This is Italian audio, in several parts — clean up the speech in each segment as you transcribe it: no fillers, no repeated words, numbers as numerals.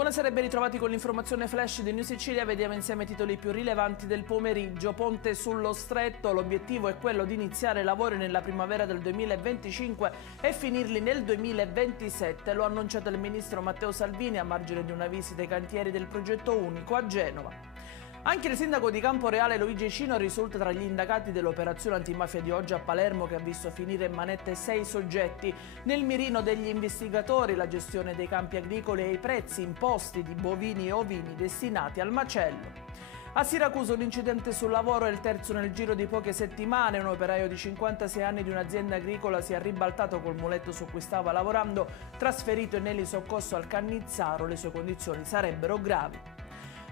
Buonasera e ben ritrovati con l'informazione flash di New Sicilia. Vediamo insieme i titoli più rilevanti del pomeriggio. Ponte sullo Stretto, l'obiettivo è quello di iniziare i lavori nella primavera del 2025 e finirli nel 2027. Lo ha annunciato il ministro Matteo Salvini a margine di una visita ai cantieri del progetto unico a Genova. Anche il sindaco di Camporeale Luigi Cino risulta tra gli indagati dell'operazione antimafia di oggi a Palermo, che ha visto finire in manette 6 soggetti. Nel mirino degli investigatori la gestione dei campi agricoli e i prezzi imposti di bovini e ovini destinati al macello. A Siracusa un incidente sul lavoro è il terzo nel giro di poche settimane. Un operaio di 56 anni di un'azienda agricola si è ribaltato col muletto su cui stava lavorando, trasferito in elisoccorso al Cannizzaro. Le sue condizioni sarebbero gravi.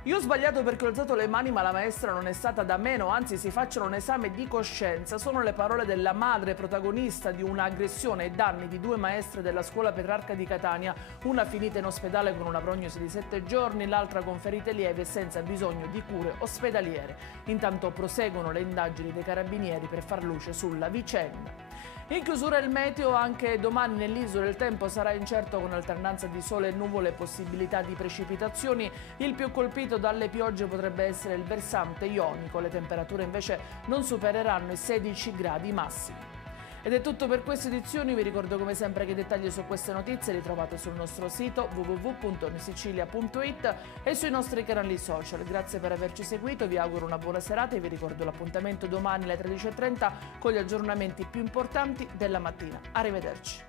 Io ho sbagliato perché ho alzato le mani, ma la maestra non è stata da meno, anzi si facciano un esame di coscienza. Sono le parole della madre protagonista di un'aggressione ai danni di 2 maestre della scuola Petrarca di Catania, una finita in ospedale con una prognosi di 7 giorni, l'altra con ferite lievi e senza bisogno di cure ospedaliere. Intanto proseguono le indagini dei carabinieri per far luce sulla vicenda. In chiusura il meteo, anche domani nell'isola il tempo sarà incerto con alternanza di sole e nuvole e possibilità di precipitazioni. Il più colpito dalle piogge potrebbe essere il versante ionico, le temperature invece non supereranno i 16 gradi massimi. Ed è tutto per queste edizioni, vi ricordo come sempre che i dettagli su queste notizie li trovate sul nostro sito www.newsicilia.it e sui nostri canali social. Grazie per averci seguito, vi auguro una buona serata e vi ricordo l'appuntamento domani alle 13:30 con gli aggiornamenti più importanti della mattina. Arrivederci.